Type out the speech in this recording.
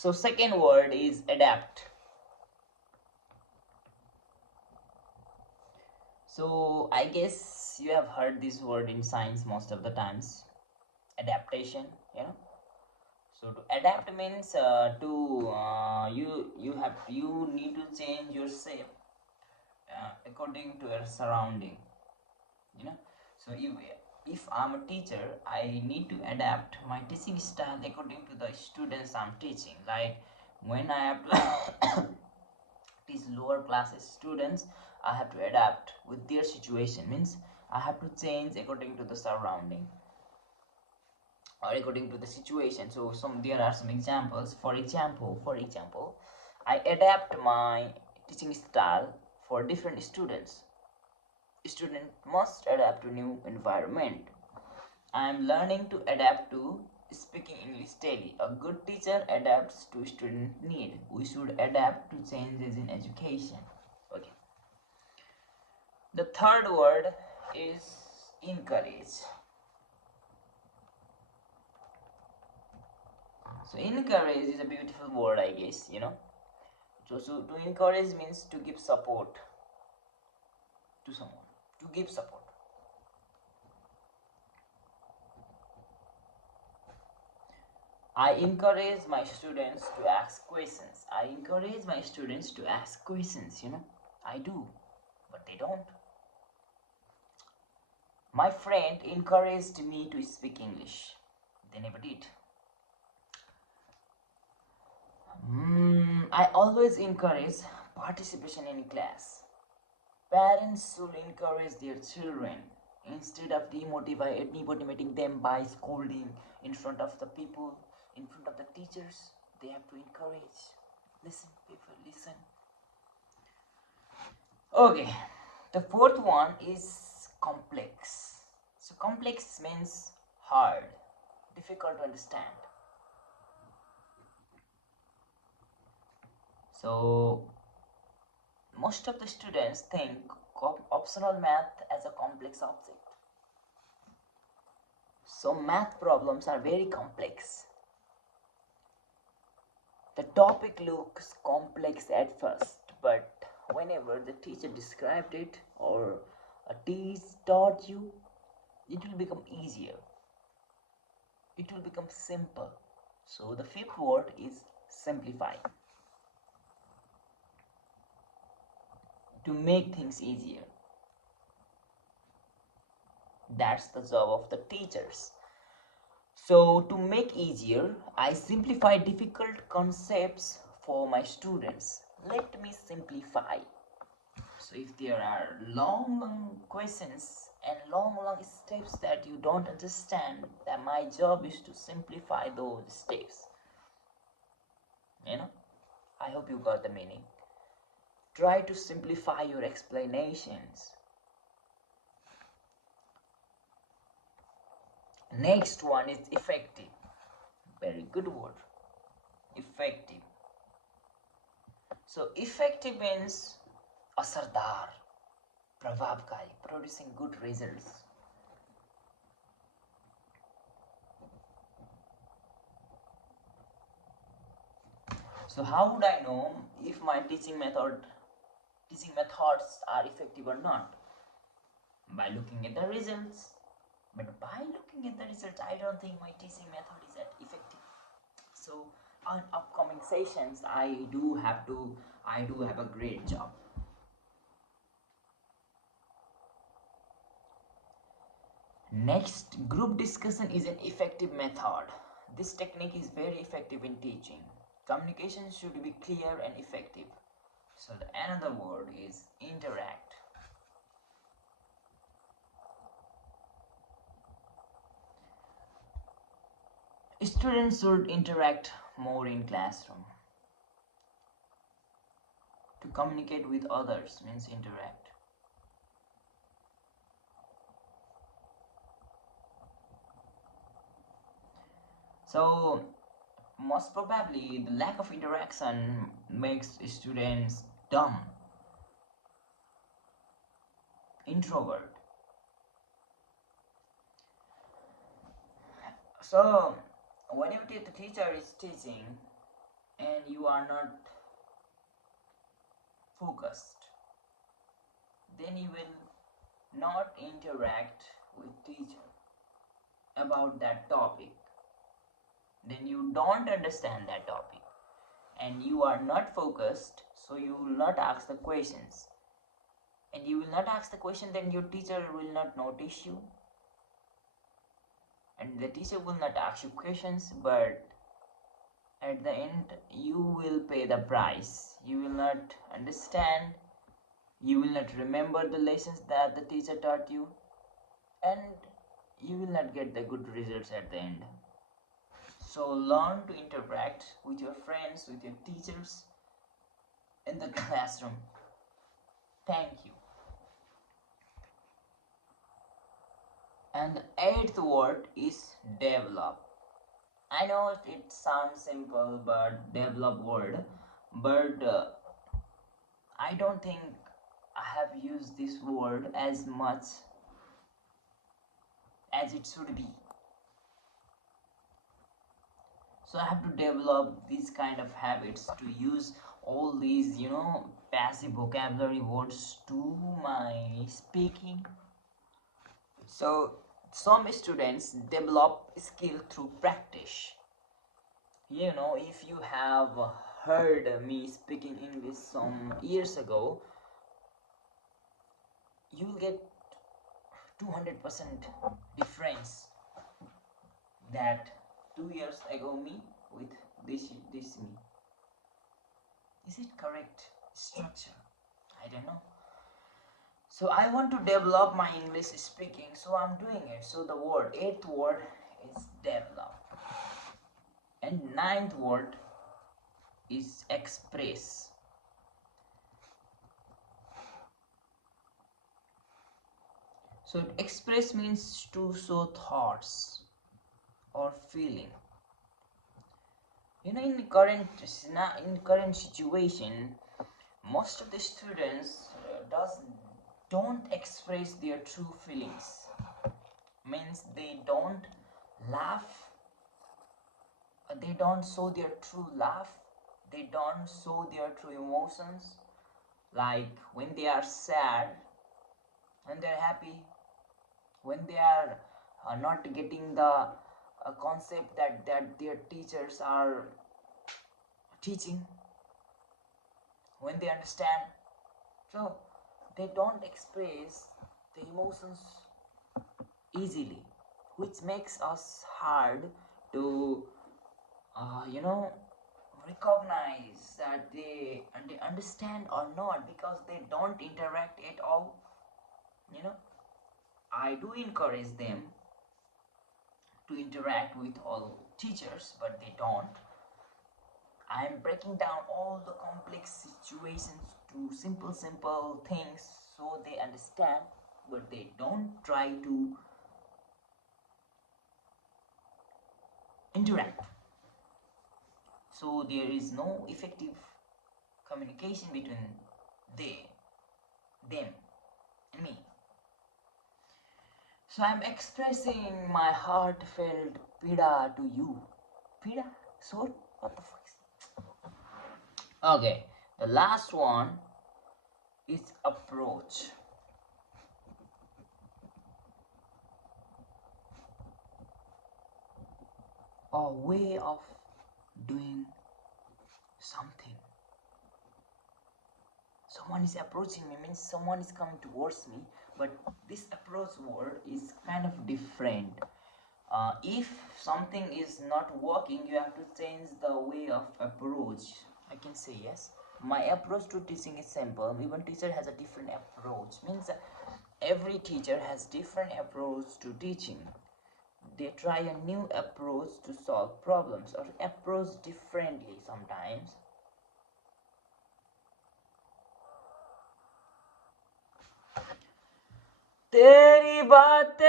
So second word is adapt. So I guess you have heard this word in science most of the times, adaptation, you know. So to adapt means you need to change your shape according to your surrounding, you know. So if I'm a teacher, I need to adapt my teaching style according to the students I'm teaching. Like when I have to teach lower classes students, I have to adapt with their situation, means I have to change according to the surrounding or according to the situation. So there are some examples. For example, I adapt my teaching style for different students. Student must adapt to new environment. I am learning to adapt to speaking English daily. A good teacher adapts to student need. We should adapt to changes in education. Okay. The third word is encourage. So encourage is a beautiful word, I guess, you know. So to encourage means to give support to someone. To give support. I encourage my students to ask questions. I encourage my students to ask questions, you know. I do, but they don't. My friend encouraged me to speak English. They never did. I always encourage participation in class. Parents should encourage their children instead of demotivating them by scolding in front of the people, in front of the teachers. They have to encourage. Listen, people, listen. Okay, the fourth one is complex. So complex means hard, difficult to understand. So most of the students think optional math as a complex object. So math problems are very complex. The topic looks complex at first, but whenever the teacher described it or a teacher taught you, it will become easier. It will become simple. So the fifth word is simplify. To make things easier. That's the job of the teachers. So to make easier, I simplify difficult concepts for my students. Let me simplify. So if there are long questions and long steps that you don't understand, then my job is to simplify those steps. You know, I hope you got the meaning. Try to simplify your explanations. Next one is effective. Very good word. Effective. So effective means asardar, prabhavkari, producing good results. So how would I know if my teaching methods are effective or not? By looking at the results. But by looking at the results, I don't think my teaching method is that effective. So on upcoming sessions, I do have a great job. Next, group discussion is an effective method. This technique is very effective in teaching. Communication should be clear and effective. So another word is interact. Students should interact more in classroom. To communicate with others means interact. So most probably the lack of interaction makes students dumb, introvert. So whenever the teacher is teaching and you are not focused, then you will not interact with teacher about that topic. Then you don't understand that topic and you are not focused, so you will not ask the questions. And you will not ask the question, then your teacher will not notice you, and the teacher will not ask you questions, but at the end you will pay the price. You will not understand, you will not remember the lessons that the teacher taught you, and you will not get the good results at the end. So learn to interact with your friends, with your teachers in the classroom. Thank you. And the eighth word is develop. I know it sounds simple, but develop word, but I don't think I have used this word as much as it should be. So I have to develop these kind of habits to use all these, passive vocabulary words to my speaking. So some students develop skill through practice. If you have heard me speaking English some years ago, you will get 200% difference that 2 years ago me with this me. Is it correct structure? I don't know. So I want to develop my English speaking, so I'm doing it. So the eighth word is develop, and ninth word is express. So express means to show thoughts or feeling. In current situation, most of the students don't express their true feelings. Means they don't laugh, they don't show their true laugh, they don't show their true emotions, like when they are sad, when they're happy, when they are not getting the concept that their teachers are teaching, when they understand. So they don't express the emotions easily, which makes us hard to recognize that they understand or not, because they don't interact at all. you know I do encourage them to interact with all teachers, but they don't. I am breaking down all the complex situations to simple things so they understand, but they don't try to interact. So there is no effective communication between they, them, and me. So I'm expressing my heartfelt pida to you. Pida? So what the fuck is it? Okay, the last one is approach. A way of doing something. Someone is approaching me means someone is coming towards me, but this approach word is kind of different. If something is not working, you have to change the way of approach. I can say yes. My approach to teaching is simple. Even teacher has a different approach. Means every teacher has different approach to teaching. They try a new approach to solve problems or approach differently sometimes. तेरी बातें